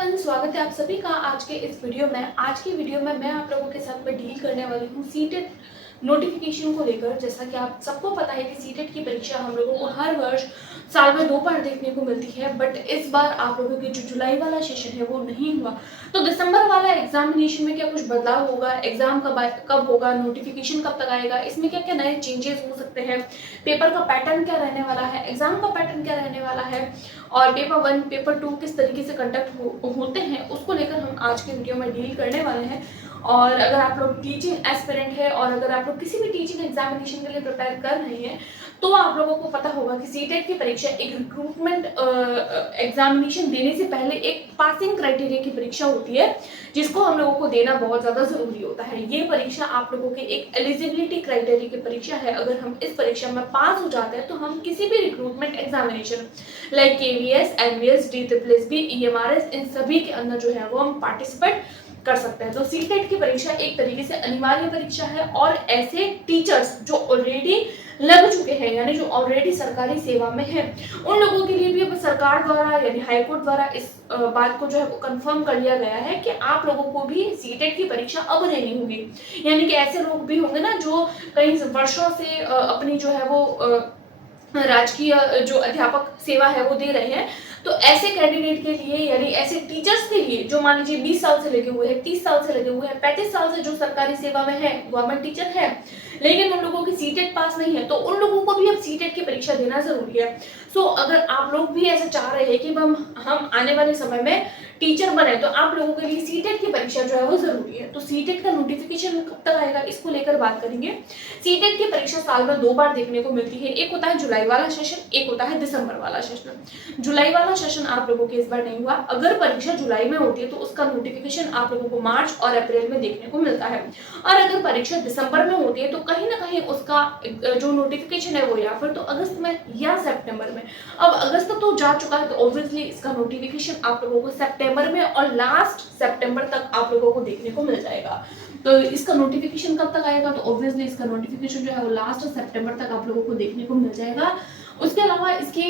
Everyone, स्वागत है आप सभी का आज के इस वीडियो में। आज की वीडियो में मैं आप लोगों के साथ में डील करने वाली हूँ सीटेट नोटिफिकेशन को लेकर। जैसा कि आप सबको पता है कि सीटेट की परीक्षा हम लोगों को हर वर्ष साल में 2 बार देखने को मिलती है, बट इस बार आप लोगों की जो जुलाई वाला सेशन है वो नहीं हुआ। तो दिसंबर वाला एग्जामिनेशन में क्या कुछ बदलाव होगा, एग्जाम कब होगा, नोटिफिकेशन कब तक आएगा, इसमें क्या क्या नए चेंजेस हो सकते हैं, पेपर का पैटर्न क्या रहने वाला है, एग्जाम का पैटर्न क्या रहने वाला है, और पेपर 1 पेपर 2 किस तरीके से कंडक्ट होते हैं, उसको लेकर हम आज के वीडियो में डील करने वाले हैं। और अगर आप लोग टीचिंग एस्पिरेंट है और अगर आप लोग किसी भी टीचिंग एग्जामिनेशन के लिए प्रिपेयर कर रहे हैं तो आप लोगों को पता होगा कि सीटेट की परीक्षा एक रिक्रूटमेंट एग्जामिनेशन देने से पहले एक पासिंग क्राइटेरिया की परीक्षा होती है, जिसको हम लोगों को देना बहुत ज़्यादा ज़रूरी होता है। ये परीक्षा आप लोगों की एक एलिजिबिलिटी क्राइटेरिया की परीक्षा है। अगर हम इस परीक्षा में पास हो जाते हैं तो हम किसी भी recruitment examination like KVS, NVS, DSSB, EMRS, इन सभी के अंदर जो है वो हम पार्टिसिपेट कर सकते हैं। तो सीटेट की परीक्षा एक तरीके से अनिवार्य परीक्षा है और ऐसे टीचर्स जो ऑलरेडी लग चुके हैं यानी जो ऑलरेडी सरकारी सेवा में हैं, उन लोगों के लिए भी अब सरकार द्वारा यानी हाईकोर्ट द्वारा इस बात को जो है वो कंफर्म कर लिया गया है कि आप लोगों को भी सीटेट की परीक्षा अब देनी होगी। यानी कि ऐसे लोग भी होंगे ना जो कई वर्षों से अपनी जो है वो राजकीय जो अध्यापक सेवा है वो दे रहे हैं। तो ऐसे कैंडिडेट के लिए यानी ऐसे टीचर्स के लिए जो मान लीजिए 20 साल से लगे हुए हैं, 30 साल से लगे हुए हैं, 35 साल से जो सरकारी सेवा में है, गवर्नमेंट टीचर है, लेकिन उन लोगों की सीटेट पास नहीं है, तो उन लोगों को भी अब सीटेट की परीक्षा देना जरूरी है। सो अगर आप लोग भी ऐसा चाह रहे हैं कि हम आने वाले समय में टीचर बने तो आप लोगों के लिए सीटेट की परीक्षा जो है वो जरूरी है। तो सीटेट का नोटिफिकेशन कब तक आएगा इसको लेकर बात करेंगे। सीटेट की परीक्षा साल में 2 बार देखने को मिलती है। एक होता है जुलाई वाला सेशन, एक होता है दिसंबर वाला सेशन। जुलाई वाला सेशन आप लोगों के इस बार नहीं हुआ। अगर परीक्षा जुलाई में होती है तो उसका नोटिफिकेशन आप लोगों को मार्च और अप्रैल में देखने को मिलता है, और अगर परीक्षा दिसंबर में होती है तो कहीं ना कहीं उसका जो नोटिफिकेशन है वो या फिर तो अगस्त में या सितंबर में। अब अगस्त तो जा चुका है तो ऑब्वियसली इसका नोटिफिकेशन आप लोगों को सितंबर में और लास्ट सितंबर तक आप लोगों को देखने को मिल जाएगा। तो इसका नोटिफिकेशन कब तक आएगा, तो ऑब्वियसली इसका नोटिफिकेशन जो है वो लास्ट सितंबर तक आप लोगों को देखने को मिल जाएगा। उसके अलावा इसके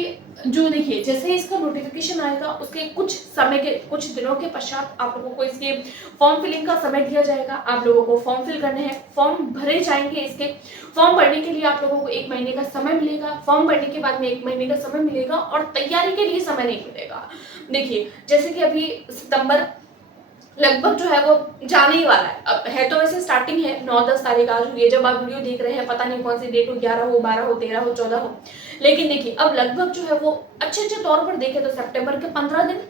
जो देखिए जैसे ही इसका नोटिफिकेशन आएगा उसके कुछ समय के कुछ दिनों के पश्चात आप लोगों को इसके फॉर्म फिलिंग का समय दिया जाएगा। आप लोगों को फॉर्म फिल करने हैं, फॉर्म भरे जाएंगे। इसके फॉर्म भरने के लिए आप लोगों को 1 महीने का समय मिलेगा। फॉर्म भरने के बाद में 1 महीने का समय मिलेगा और तैयारी के लिए समय नहीं मिलेगा। देखिए जैसे कि अभी सितंबर लगभग जो है वो जाने ही वाला है। अब है तो वैसे स्टार्टिंग है, 9-10 तारीख आज हुई है जब आप वीडियो देख रहे हैं, पता नहीं कौन सी डेट हो, 11 हो, 12 हो, 13 हो, 14 हो, लेकिन देखिए अब लगभग जो है वो अच्छे तौर पर देखें तो सितंबर के 15 दिन।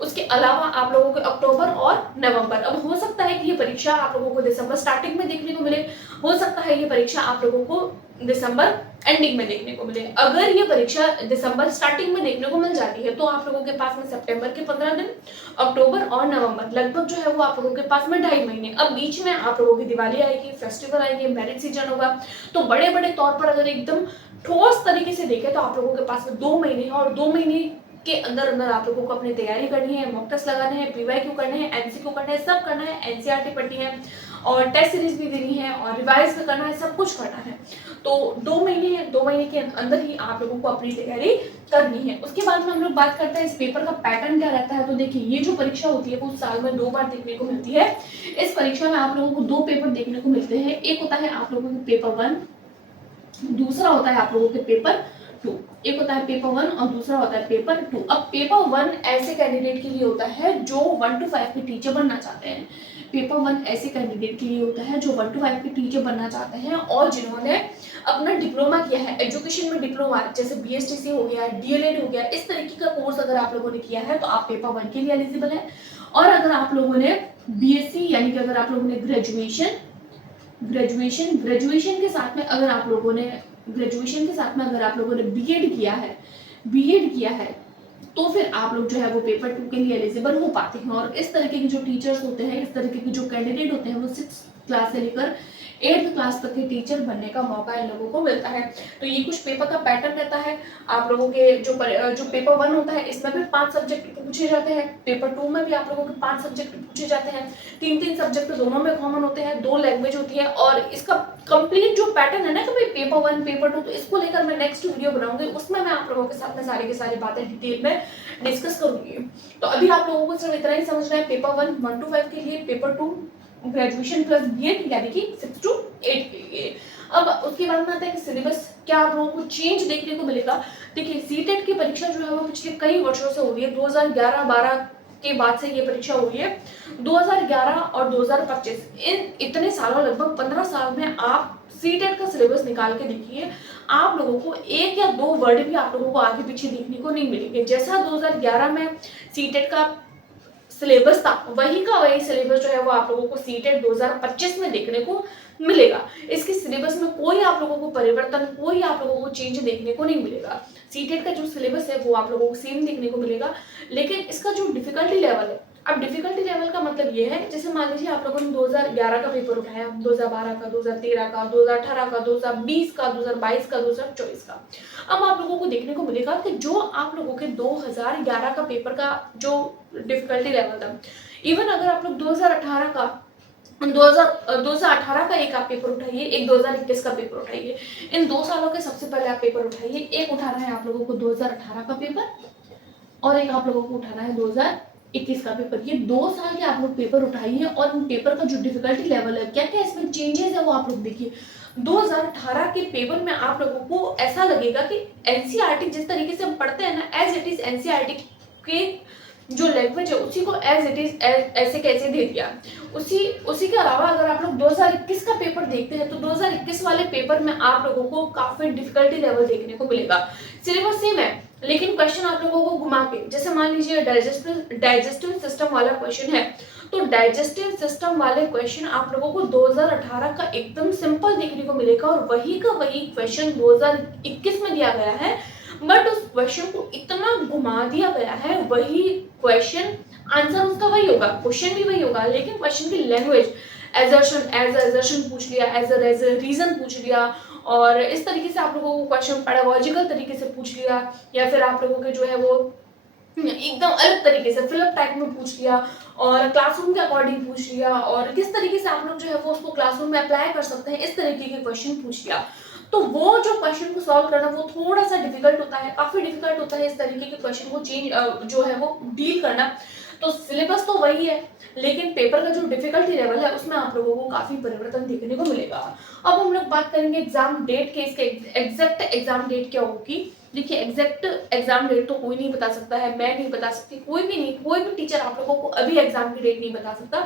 उसके अलावा आप लोगों को अक्टूबर और नवंबर, अब हो सकता है कि ये परीक्षा आप लोगों को दिसंबर स्टार्टिंग में देखने को मिले, हो सकता है ये परीक्षा आप लोगों को दिसंबर एंडिंग में देखने को मिले। अगर ये परीक्षा दिसंबर स्टार्टिंग में देखने को मिल जाती है तो आप लोगों के पास में सितंबर के 15 दिन, अक्टूबर और नवंबर लगभग जो है वो आप लोगों के पास में 2.5 महीने। अब बीच में आप लोगों की दिवाली आएगी, फेस्टिवल आएगी, मैरिज सीजन होगा, तो बड़े बड़े तौर पर अगर एकदम ठोस तरीके से देखें तो आप लोगों के पास में 2 महीने है, और 2 महीने के अंदर अंदर आप लोगों को अपनी तैयारी करनी है, मॉक टेस्ट लगाने हैं, PYQ करने हैं, MCQ करना है, सब करना है, NCERT पढ़नी है और टेस्ट सीरीज भी देनी है और रिवाइज भी करना है, सब कुछ करना है। तो 2 महीने हैं, 2 महीने के अंदर ही आप लोगों को अपनी तैयारी करनी है। उसके बाद में हम लोग बात करते हैं इस पेपर का पैटर्न क्या रहता है। तो देखिए ये जो परीक्षा होती है वो साल में 2 बार देखने को मिलती है। इस परीक्षा में आप लोगों को 2 पेपर देखने को मिलते हैं। एक होता है आप लोगों के पेपर 1, दूसरा होता है आप लोगों के पेपर 2। एक होता है पेपर 1 और दूसरा होता है पेपर 2। अब पेपर 1 ऐसे कैंडिडेट के लिए होता है जो 1 to 5 के टीचर बनना चाहते हैं। पेपर 1 ऐसे कैंडिडेट के लिए होता है जो 1 to 5 के टीचर बनना चाहते हैं और जिन्होंने अपना डिप्लोमा किया है, एजुकेशन में डिप्लोमा, जैसे BSTC हो गया, DLED हो गया, इस तरीके का कोर्स अगर आप लोगों ने किया है तो आप पेपर 1 के लिए एलिजिबल है। और अगर आप लोगों ने BSc यानी कि अगर आप लोगों ने ग्रेजुएशन के साथ में अगर आप लोगों ने बीएड किया है तो फिर आप लोग जो है वो पेपर 2 के लिए एलिजिबल हो पाते हैं। और इस तरीके के जो टीचर्स होते हैं, इस तरीके के जो कैंडिडेट होते हैं वो 6th क्लास से लेकर 8th क्लास तक के टीचर बनने का मौका इन लोगों को मिलता है। तो ये कुछ पेपर का पैटर्न रहता है। आप लोगों के जो पेपर 1 होता है इसमें भी 5 सब्जेक्ट पूछे जाते हैं, पेपर 2 में भी आप लोगों के 5 सब्जेक्ट पूछे जाते हैं, 3-3 सब्जेक्ट दोनों में कॉमन होते हैं, 2 लैंग्वेज होती है। और इसका कंप्लीट जो पैटर्न है ना कि भाई पेपर 1 पेपर 2, तो इसको लेकर मैं नेक्स्ट वीडियो बनाऊंगी, उसमें मैं आप लोगों के साथ में सारी की सारी बातें डिटेल में डिस्कस करूंगी। तो अभी आप लोगों को सिर्फ इतना ही समझना है, पेपर 1 1 to 5 के लिए, पेपर 2 ग्रेजुएशन प्लस बीएड यानी कि 6 to 8 के लिए। अब उसके बाद में आता है कि सिलेबस क्या आप लोगों को चेंज देखने को मिलेगा। देखिए सीटेट की परीक्षा जो है वो पिछले कई वर्षों से हो रही है, 2011-12 के बाद से ये परीक्षा हो रही है। 2011 और 2025 इन इतने सालों, लगभग 15 साल में आप सीटेट का सिलेबस निकाल के देखिए, आप लोगों को 1 या 2 वर्ड भी आप लोगों को आगे पीछे देखने को नहीं मिलेंगे। जैसा 2011 में सीटेट का सिलेबस था, वही का वही सिलेबस जो है वो आप लोगों को सीटेट 2025 में देखने को मिलेगा। इसके सिलेबस में कोई आप लोगों को परिवर्तन, कोई आप लोगों को चेंज देखने को नहीं मिलेगा। सीटेट का जो सिलेबस है वो आप लोगों को सेम देखने को मिलेगा, लेकिन इसका जो डिफिकल्टी लेवल है, अब डिफिकल्टी लेवल का मतलब ये है, जैसे मान लीजिए आप लोगों ने 2011 का पेपर उठाया, 2012 का, 2013 का, 2018 का, 2020 का, 2022 का, 2024 का। अब आप लोगों को देखने को मिलेगा कि जो आप लोगों के 2011 का पेपर का जो डिफिकल्टी लेवल था, इवन अगर आप लोग 2018 का 2018 का एक आप पेपर उठाइए, एक 2021 का पेपर उठाइए, इन 2 सालों के सबसे पहले आप पेपर उठाइए। एक उठाना है आप लोगों को 2018 का पेपर और एक आप लोगों को उठाना है 2021 का पेपर। ये 2 साल के आप लोग पेपर उठाइए और इन पेपर का जो डिफिकल्टी लेवल है, क्या क्या इसमें चेंजेस है वो आप लोग देखिए। 2018 के पेपर में आप लोगों को ऐसा लगेगा कि एनसीईआरटी जिस तरीके से हम पढ़ते हैं ना, एज इट इज एनसीईआरटी के जो लैंग्वेज है उसी को एज इट इज ऐसे कैसे दे दिया। उसी के अलावा अगर आप लोग 2021 का पेपर देखते हैं तो 2021 वाले पेपर में आप लोगों को काफी डिफिकल्टी लेवल देखने को मिलेगा। सिलेबस सेम है लेकिन क्वेश्चन आप लोगों को घुमा के, जैसे मान लीजिए डाइजेस्टिव सिस्टम वाला क्वेश्चन है, तो डाइजेस्टिव सिस्टम वाले क्वेश्चन आप लोगों को 2018 का एकदम सिंपल देखने को मिलेगा और वही का वही क्वेश्चन 2021 में दिया गया है, बट उस क्वेश्चन को इतना घुमा दिया गया है, वही क्वेश्चन आंसर उसका वही होगा, क्वेश्चन भी वही होगा, लेकिन क्वेश्चन की लैंग्वेज एजर्शन पूछ लिया, एज अ रीजन पूछ लिया, और इस तरीके से आप लोगों को क्वेश्चन पैडागोजिकल तरीके से पूछ लिया, या फिर आप लोगों के जो है वो एकदम अलग तरीके से फिलअप टाइप में पूछ लिया और क्लासरूम के अकॉर्डिंग पूछ लिया, और किस तरीके से आप लोग जो है वो उसको क्लासरूम में अप्लाई कर सकते हैं, इस तरीके के क्वेश्चन पूछ लिया। तो वो जो क्वेश्चन को सॉल्व करना वो थोड़ा सा डिफिकल्ट होता है, काफी डिफिकल्ट होता है इस तरीके के क्वेश्चन को चेंज जो है वो डील करना। तो सिलेबस तो वही है लेकिन पेपर का जो डिफिकल्टी लेवल है उसमें आप लोगों को काफी परिवर्तन देखने को मिलेगा। अब हम लोग बात करेंगे एग्जाम डेट के, इसके एग्जैक्ट एग्जाम डेट क्या होगी। देखिए एग्जैक्ट एग्जाम डेट तो कोई नहीं बता सकता है, मैं नहीं बता सकती, कोई भी टीचर आप लोगों को अभी एग्जाम की डेट नहीं बता सकता,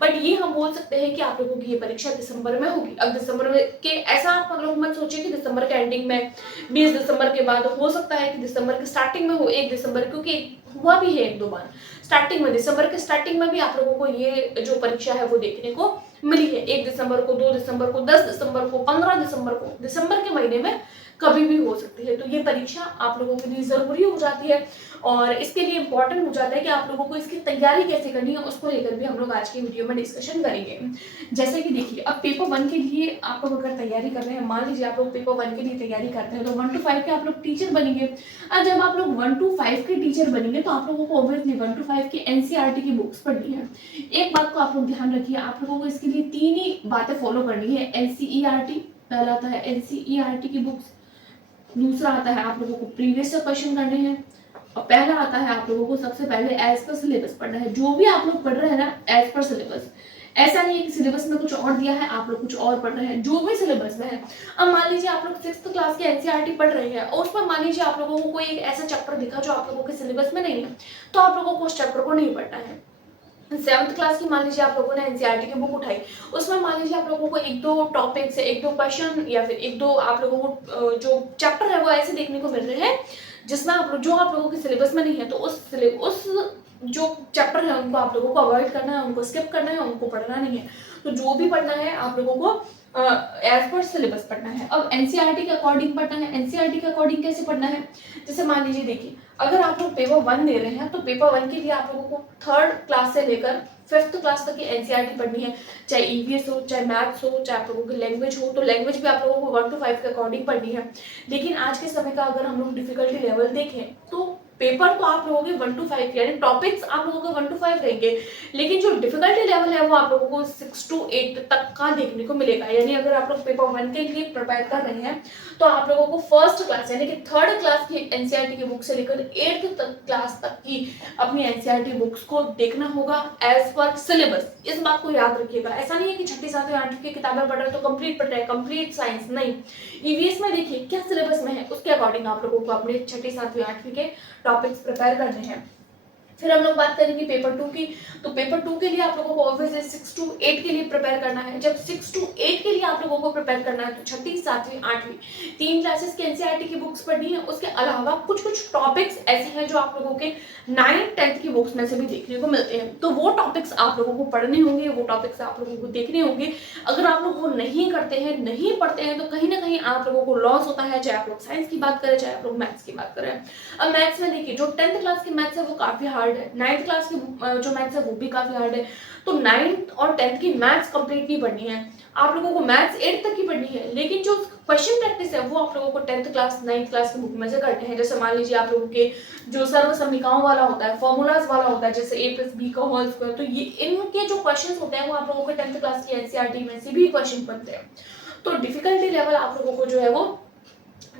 बट ये हम बोल सकते हैं कि आप लोगों की ये परीक्षा दिसंबर में होगी। अब दिसंबर में के ऐसा आप लोग मत सोचिए कि दिसंबर के एंडिंग में, 20 दिसंबर के बाद, हो सकता है कि दिसंबर के स्टार्टिंग में हो, 1 दिसंबर, क्योंकि हुआ भी है 1-2 बार स्टार्टिंग में, दिसंबर के स्टार्टिंग में भी आप लोगों को ये जो परीक्षा है वो देखने को मिली है। 1 दिसंबर को, 2 दिसंबर को, 10 दिसंबर को, 15 दिसंबर को, दिसंबर के महीने में कभी भी हो सकती है। तो ये परीक्षा आप लोगों के लिए जरूरी हो जाती है और इसके लिए इम्पोर्टेंट हो जाता है कि आप लोगों को इसकी तैयारी कैसे करनी है, उसको लेकर भी हम लोग आज की वीडियो में डिस्कशन करेंगे। जैसे कि देखिए अब पेपर 1 के लिए आप लोग अगर तैयारी कर रहे हैं, मान लीजिए आप लोग पेपर 1 के लिए तैयारी करते हैं तो 1 to 5 के आप लोग टीचर बनेंगे। और जब आप लोग 1 to 5 के टीचर बनेंगे तो आप लोगों को ऑब्वियसली 1 to 5 की एनसीईआरटी की बुक्स पढ़नी है। एक बात को आप लोग ध्यान रखिए, आप लोगों को इसके लिए 3 ही बातें फॉलो करनी है। एनसीईआरटी पहला आता है, एनसीईआरटी की बुक्स, दूसरा आता है आप लोगों को प्रीवियस से क्वेश्चन करने हैं, और पहला आता है आप लोगों को सबसे पहले एज पर सिलेबस पढ़ना है। जो भी आप लोग पढ़ रहे हैं ना एज पर सिलेबस, ऐसा नहीं है कि सिलेबस में कुछ और दिया है आप लोग कुछ और पढ़ रहे हैं, जो भी सिलेबस में है। अब मान लीजिए आप लोग 6th क्लास के एनसीईआरटी पढ़ रहे हैं और उसमें मान लीजिए आप लोगों को कोई एक ऐसा चैप्टर दिखा जो आप लोगों के सिलेबस में नहीं है, तो आप लोगों को उस चैप्टर को नहीं पढ़ना है। 7th क्लास की मान लीजिए आप लोगों ने एनसीईआरटी की बुक उठाई, उसमें मान लीजिए आप लोगों को 1-2 टॉपिक से 1-2 क्वेश्चन या फिर 1-2 आप लोगों को जो चैप्टर है वो ऐसे देखने को मिल रहे हैं जिसमें आप लोगों के सिलेबस में नहीं है, तो उस जो चैप्टर है उनको आप लोगों को अवॉइड करना है, उनको स्किप करना है, उनको पढ़ना नहीं है। तो जो भी पढ़ना है आप लोगों को एज पर सिलेबस पढ़ना है। अब एनसीईआरटी के अकॉर्डिंग पढ़ना है। एनसीईआरटी के अकॉर्डिंग कैसे पढ़ना है, जैसे मान लीजिए देखिए अगर आप लोग पेपर 1 दे रहे हैं तो पेपर 1 के लिए आप लोगों को 3rd क्लास से लेकर 5th क्लास तक की एनसीईआरटी पढ़नी है, चाहे ईवीएस हो, चाहे मैथ्स हो, चाहे आप लोगों की लैंग्वेज हो, तो लैंग्वेज भी आप लोगों को 1 to 5 के अकॉर्डिंग पढ़नी है। लेकिन आज के समय का अगर हम लोग डिफिकल्टी लेवल देखें तो पेपर तो आप लोगों के 1 to 5 यानी टॉपिक्स आप लोगों के 1 to 5 रहेंगे, लेकिन जो डिफिकल्टी लेवल है वो आप लोगों को 6 to 8 तक का देखने को मिलेगा। यानी अगर आप लोग पेपर 1 के लिए प्रिपेयर कर रहे हैं तो आप लोगों को फर्स्ट क्लास यानी कि 3rd क्लास की एनसीईआरटी की बुक से लेकर 8th क्लास तक की अपनी एनसीईआरटी बुक्स को देखना होगा एज पर सिलेबस। इस बात को याद रखिएगा। ऐसा नहीं है कि 6ठी 7वीं 8वीं की किताबें पढ़ रहे तो कंप्लीट पढ़ रहे हैं, कंप्लीट साइंस नहीं। ईवीएस में देखिए क्या सिलेबस में है, उसके अकॉर्डिंग आप लोगों को अपने 6ठी 7वीं 8वीं के टॉपिक्स प्रिपेयर करने हैं। फिर हम लोग बात करेंगे पेपर 2 की, तो पेपर 2 के लिए आप लोगों को ऑब्वियसली 6 to 8 के लिए प्रिपेयर करना है। जब 6 to 8 के लिए आप लोगों को प्रिपेयर करना है तो 6ठी 7वीं 8वीं 3 क्लासेस की एनसीईआरटी की बुक्स पढ़नी है। उसके अलावा कुछ कुछ टॉपिक्स ऐसे हैं जो आप लोगों के 9th 10th की बुक्स में से भी देखने को मिलते हैं, तो वो टॉपिक्स आप लोगों को पढ़ने होंगे, वो टॉपिक्स आप लोगों को देखने होंगे। अगर आप लोग वो नहीं करते हैं, नहीं पढ़ते हैं, तो कहीं ना कहीं आप लोगों को लॉस होता है, चाहे आप लोग साइंस की बात करें, चाहे आप लोग मैथ्स की बात करें। अब मैथ्स में देखिए जो 10th क्लास की मैथ्स है वो काफी हार्ड है, 9th क्लास की जो मैथ्स है वो भी काफी हार्ड है, तो 9th और 10th की मैथ्स कंप्लीट नहीं पढ़नी है। आप लोगों को मैथ्स 8th तक की पढ़नी है, लेकिन जो क्वेश्चन प्रैक्टिस है वो आप लोगों को 10th क्लास 9th क्लास की बुक में से करने हैं। जैसे मान लीजिए आप लोगों के जो सर्व समीकरणों वाला होता है, फॉर्मूलाज वाला होता है, जैसे a + b का होल स्क्वायर, तो ये इनके जो क्वेश्चंस होते हैं वो आप लोगों के 10th क्लास की एनसीईआरटी में से भी क्वेश्चन बनते हैं। तो डिफिकल्टी लेवल आप लोगों को जो है वो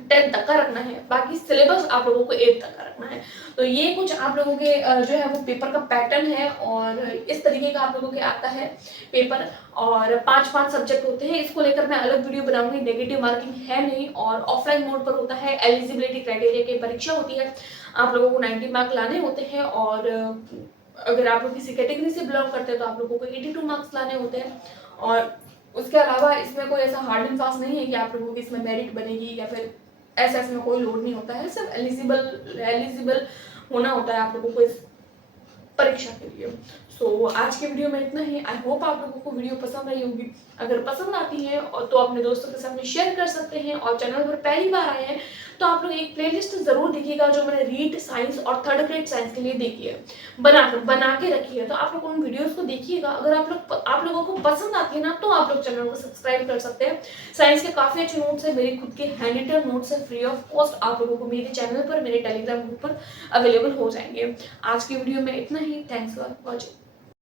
10 तक का रखना है, बाकी सिलेबस आप लोगों को 8 तक का रखना है। तो ये कुछ आप लोगों के जो है वो पेपर का पैटर्न है, और इस तरीके का आप लोगों के आता है पेपर, और 5-5 सब्जेक्ट होते हैं। इसको लेकर मैं अलग वीडियो बनाऊंगी, नेगेटिव मार्किंग है नहीं, और ऑफलाइन मोड पर होता है, एलिजिबिलिटी क्राइटेरिया की परीक्षा होती है, आप लोगों को 90 मार्क लाने होते हैं, और अगर आप लोग किसी कैटेगरी से बिलोंग करते हैं तो आप लोगों को 82 मार्क्स लाने होते हैं। और उसके अलावा इसमें कोई ऐसा हार्ड एंड फास्ट नहीं है कि आप लोगों की इसमें मेरिट बनेगी या फिर ऐसा, इसमें कोई लोड नहीं होता है, सिर्फ एलिजिबल होना होता है आप लोगों को इस परीक्षा के लिए। सो आज के वीडियो में इतना ही। आई होप आप लोगों को वीडियो पसंद आई होगी। अगर पसंद आती है और तो अपने दोस्तों के साथ में शेयर कर सकते हैं, और चैनल पर पहली बार आए हैं तो आप लोग एक प्लेलिस्ट जरूर देखिएगा जो मैंने रीड साइंस और 3rd ग्रेड साइंस के लिए देखी है, बना के रखी है। तो आप लोग उन वीडियोस को देखिएगा। अगर आप लोगों को पसंद आती है ना तो आप लोग चैनल को सब्सक्राइब कर सकते हैं। साइंस के काफी अच्छे नोट्स है, मेरे खुद के हैंड रिटन नोट्स है, फ्री ऑफ कॉस्ट आप लोगों को मेरे चैनल पर, मेरे टेलीग्राम ग्रुप पर अवेलेबल हो जाएंगे। आज की वीडियो में इतना ही। Thanks for watching.